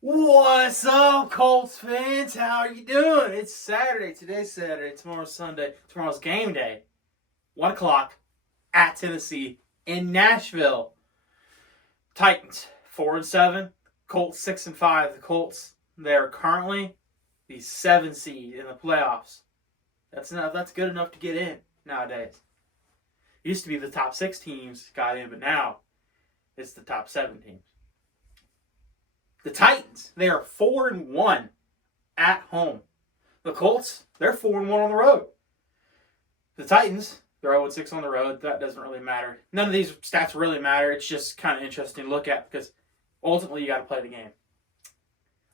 What's up, Colts fans? How are you doing? It's Saturday. Today's Saturday. Tomorrow's Sunday. Tomorrow's game day. 1 o'clock at Tennessee in Nashville. Titans 4-7. Colts 6-5. The Colts, they are currently the 7 seed in the playoffs. That's good enough to get in nowadays. It used to be the top 6 teams got in, but now it's the top 7 teams. The Titans, they are 4-1 at home. The Colts, they're 4-1 on the road. The Titans, they're 0-6 on the road. That doesn't really matter. None of these stats really matter. It's just kind of interesting to look at because ultimately you got to play the game.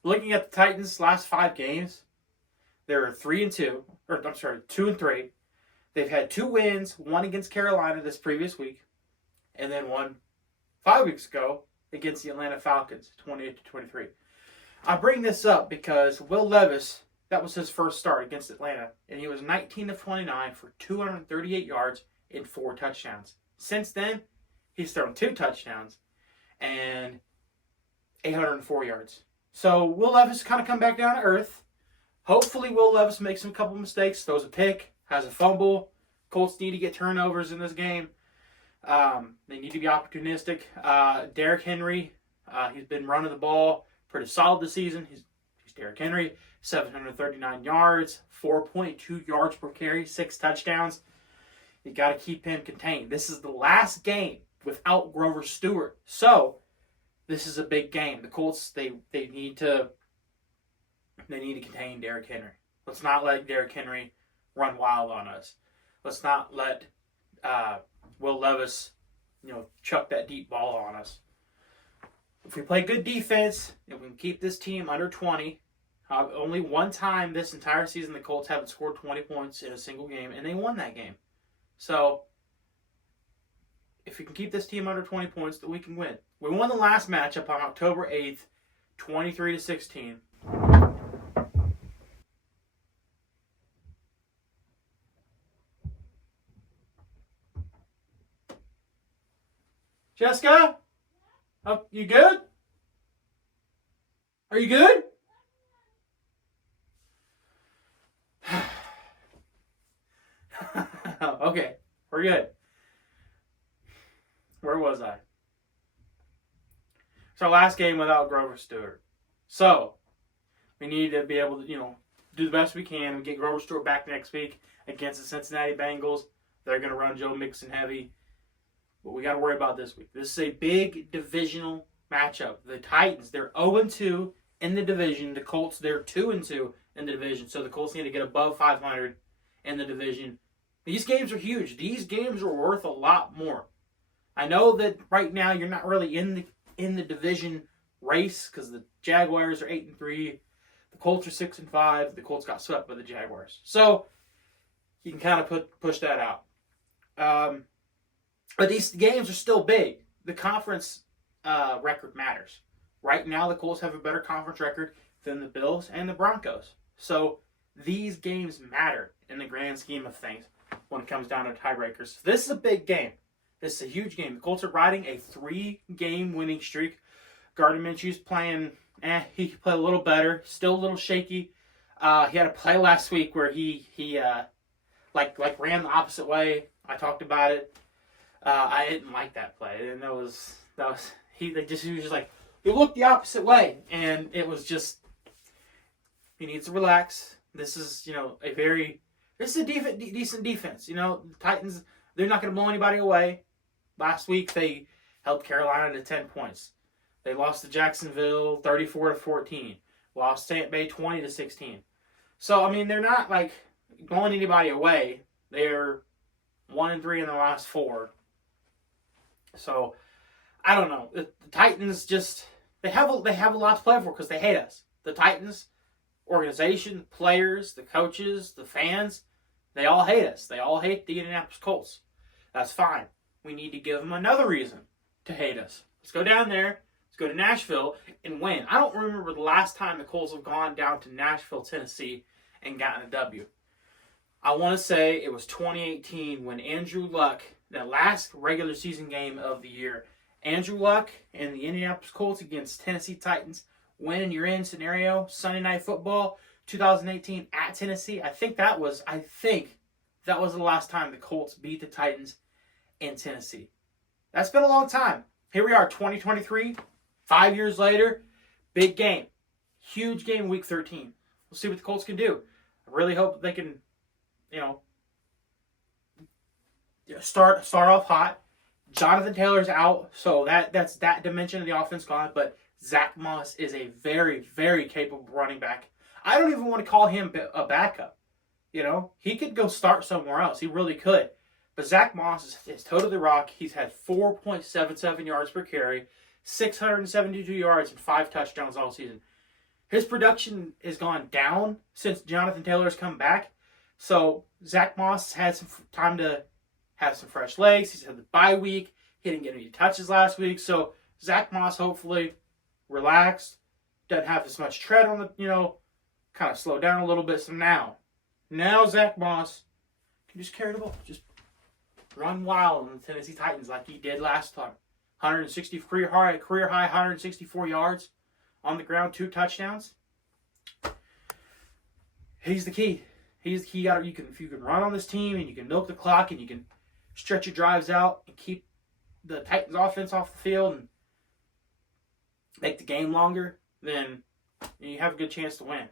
Looking at the Titans' last 5 games, they're 2-3. They've had 2 wins, one against Carolina this previous week, and then one 5 weeks ago against the Atlanta Falcons, 28-23. I bring this up because Will Levis, that was his first start against Atlanta, and he was 19-29 for 238 yards and 4 touchdowns. Since then, he's thrown 2 touchdowns and 804 yards. So Will Levis kind of come back down to earth. Hopefully Will Levis makes a couple mistakes, throws a pick, has a fumble. Colts need to get turnovers in this game. They need to be opportunistic. Derrick Henry, he's been running the ball pretty solid this season. He's Derrick Henry, 739 yards, 4.2 yards per carry, 6 touchdowns. You got to keep him contained. This is the last game without Grover Stewart, so this is a big game. The Colts they need to contain Derrick Henry. Let's not let Derrick Henry run wild on us. Let's not let Will Levis, chuck that deep ball on us. If we play good defense, and we can keep this team under 20, only one time this entire season the Colts haven't scored 20 points in a single game, and they won that game. So, if we can keep this team under 20 points, then we can win. We won the last matchup on October 8th, 23-16. Jessica? Oh, you good? Are you good? Okay, we're good. Where was I? It's our last game without Grover Stewart. So, we need to be able to, do the best we can and get Grover Stewart back next week against the Cincinnati Bengals. They're going to run Joe Mixon heavy. But we got to worry about this week. This is a big divisional matchup. The Titans, they're 0-2 in the division. The Colts, they're 2-2 in the division. So the Colts need to get above 500 in the division. These games are huge. These games are worth a lot more. I know that right now you're not really in the division race because the Jaguars are 8-3. The Colts are 6-5. The Colts got swept by the Jaguars. So you can kind of push that out. But these games are still big. The conference record matters. Right now, the Colts have a better conference record than the Bills and the Broncos. So these games matter in the grand scheme of things when it comes down to tiebreakers. This is a big game. This is a huge game. The Colts are riding a 3-game winning streak. Gardner Minshew's playing, he played a little better. Still a little shaky. He had a play last week where he ran the opposite way. I talked about it. I didn't like that play, and he was just like, he looked the opposite way, and it was just, he needs to relax. This is a decent defense. The Titans, they're not going to blow anybody away. Last week they held Carolina to 10 points. They lost to Jacksonville 34-14. Lost St. Bay 20-16. So they're not like blowing anybody away. They're 1-3 in the last 4. So, I don't know. The Titans just, they have a lot to play for because they hate us. The Titans, organization, players, the coaches, the fans, they all hate us. They all hate the Indianapolis Colts. That's fine. We need to give them another reason to hate us. Let's go down there. Let's go to Nashville and win. I don't remember the last time the Colts have gone down to Nashville, Tennessee and gotten a W. I want to say it was 2018 when Andrew Luck, that last regular season game of the year, Andrew Luck and the Indianapolis Colts against Tennessee Titans win and you're in scenario, Sunday Night Football, 2018 at Tennessee. I think that was the last time the Colts beat the Titans in Tennessee. That's been a long time. Here we are, 2023, 5 years later, big game. Huge game week 13. We'll see what the Colts can do. I really hope they can, start off hot. Jonathan Taylor's out, so that's that dimension of the offense gone, but Zach Moss is a very, very capable running back. I don't even want to call him a backup. He could go start somewhere else. He really could. But Zach Moss is totally rock. He's had 4.77 yards per carry, 672 yards, and 5 touchdowns all season. His production has gone down since Jonathan Taylor's come back. So Zach Moss had some time to have some fresh legs. He's had the bye week. He didn't get any touches last week. So Zach Moss hopefully relaxed, doesn't have as much tread on the, kind of slow down a little bit. So now Zach Moss can just carry the ball. Just run wild on the Tennessee Titans like he did last time. 160 career high 164 yards on the ground, 2 touchdowns. He's the key. He's the key. If you can run on this team and you can milk the clock and you can stretch your drives out and keep the Titans offense off the field and make the game longer, then you have a good chance to win.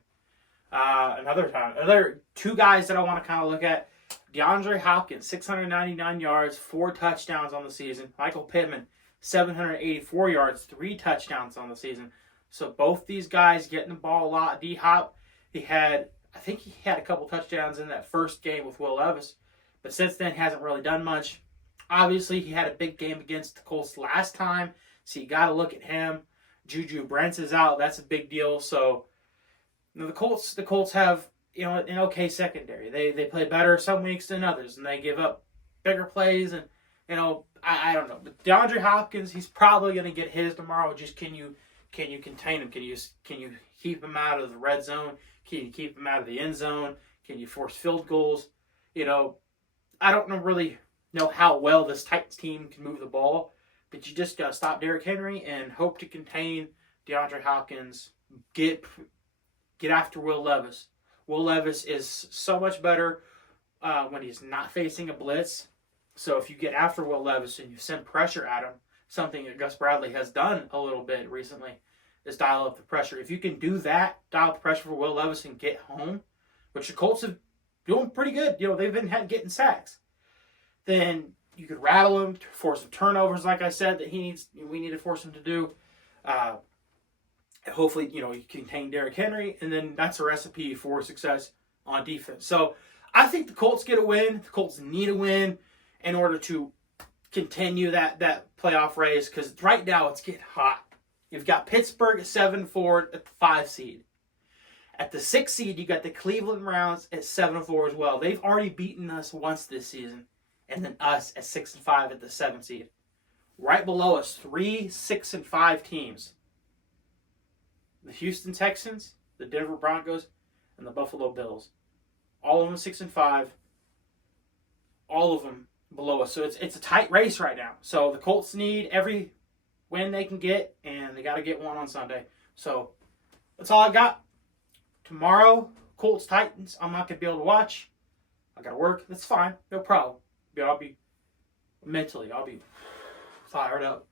Another 2 guys that I want to kind of look at. DeAndre Hopkins, 699 yards, 4 touchdowns on the season. Michael Pittman, 784 yards, 3 touchdowns on the season. So both these guys getting the ball a lot. D-Hop, I think he had a couple touchdowns in that first game with Will Levis, but since then hasn't really done much. Obviously, he had a big game against the Colts last time, so you got to look at him. Juju Brents is out. That's a big deal. So the Colts have an okay secondary. They play better some weeks than others, and they give up bigger plays. And I don't know. But DeAndre Hopkins, he's probably going to get his tomorrow. Just can you contain him? Can you keep him out of the red zone? Can you keep him out of the end zone? Can you force field goals? I don't really know how well this Titans team can move the ball, but you just got to stop Derrick Henry and hope to contain DeAndre Hopkins. Get after Will Levis. Will Levis is so much better when he's not facing a blitz. So if you get after Will Levis and you send pressure at him, something that Gus Bradley has done a little bit recently, is dial up the pressure. If you can do that, dial up the pressure for Will Levis and get home, which the Colts have doing pretty good. They've been getting sacks. Then you could rattle him, force some turnovers, like I said, that we need to force him to do. Hopefully, you contain Derrick Henry, and then that's a recipe for success on defense. So I think the Colts get a win. The Colts need a win in order to continue that playoff race, because right now it's getting hot. You've got Pittsburgh at 7-4 at the 5 seed. At the 6 seed, you got the Cleveland Browns at 7-4 as well. They've already beaten us once this season, and then us at 6-5 at the 7 seed. Right below us, 3 6-5 teams. The Houston Texans, the Denver Broncos, and the Buffalo Bills. All of them 6-5. All of them below us. So it's a tight race right now. So the Colts need every win they can get, and they got to get one on Sunday. So that's all I got. Tomorrow, Colts Titans. I'm not gonna be able to watch. I gotta work. That's fine. No problem. But I'll be fired up.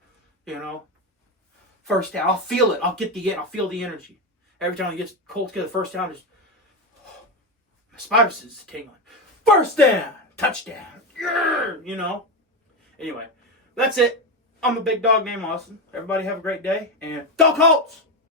First down, I'll feel it. I'll feel the energy. Every time the Colts get the first down, just my spider sense is tingling. First down, touchdown. Anyway, that's it. I'm a big dog named Austin. Everybody have a great day, and go Colts!